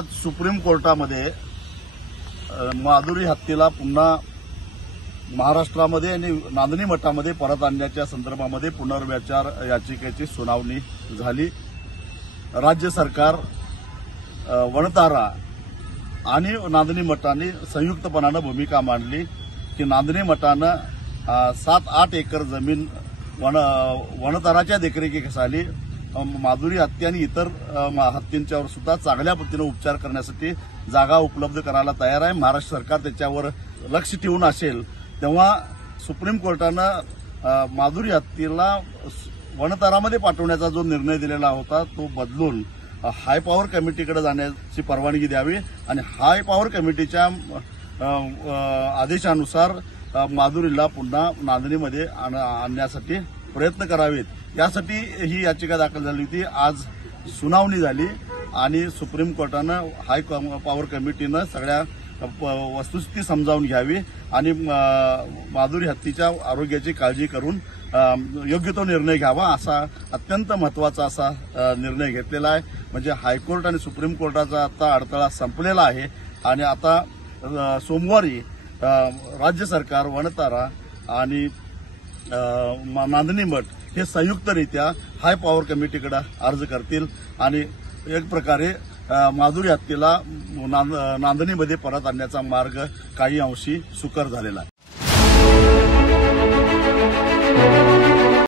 आज सुप्रीम कोर्टामध्ये माधुरी हत्येला पुन्हा महाराष्ट्रामध्ये आणि नांदणी मठामध्ये परत आणण्याच्या संदर्भामध्ये पुनर्विचार याचिकेची सुनावणी झाली। राज्य सरकार, वणतारा आणि नांदणी मठाने संयुक्तपणाने भूमिका मांडली की नांदणी मठानं 7-8 एकर जमीन वणताराच्या देखरेखीखाली माधुरी हत्या आणि इतर हत्यांच्यावर सुद्धा चांगल्या पद्धतीने उपचार करण्यासाठी जागा उपलब्ध करायला तयार आहे। महाराष्ट्र सरकार त्याच्यावर लक्ष ठेवून असेल तेव्हा सुप्रीम कोर्टानं माधुरी हत्येला वणतारामध्ये पाठवण्याचा जो निर्णय दिलेला होता तो बदलून हाय पॉवर कमिटीकडे जाण्याची परवानगी द्यावी आणि हाय पॉवर कमिटीच्या आदेशानुसार माधुरीला पुन्हा नांदणीमध्ये आणण्यासाठी प्रयत्न करावेत, यासाठी ही याचिका दाखल झाली होती। आज सुनावणी झाली आणि सुप्रीम कोर्टानं हाय पॉवर कमिटीनं सगळ्या वस्तुस्थिती समजावून घ्यावी आणि माधुरी हत्येच्या आरोग्याची काळजी करून योग्य तो निर्णय घ्यावा असा अत्यंत महत्वाचा असा निर्णय घेतलेला आहे। म्हणजे हायकोर्ट आणि सुप्रीम कोर्टाचा आता अडथळा संपलेला आहे आणि आता सोमवारी राज्य सरकार, वणतारा आणि नांदणी मठ हे संयुक्तरित्या हाय पॉवर कमिटीकडे अर्ज करतील आणि एक प्रकारे माधुरी हत्येला नांदणीमध्ये परत आणण्याचा मार्ग काही अंशी सुकर झालेला आहे।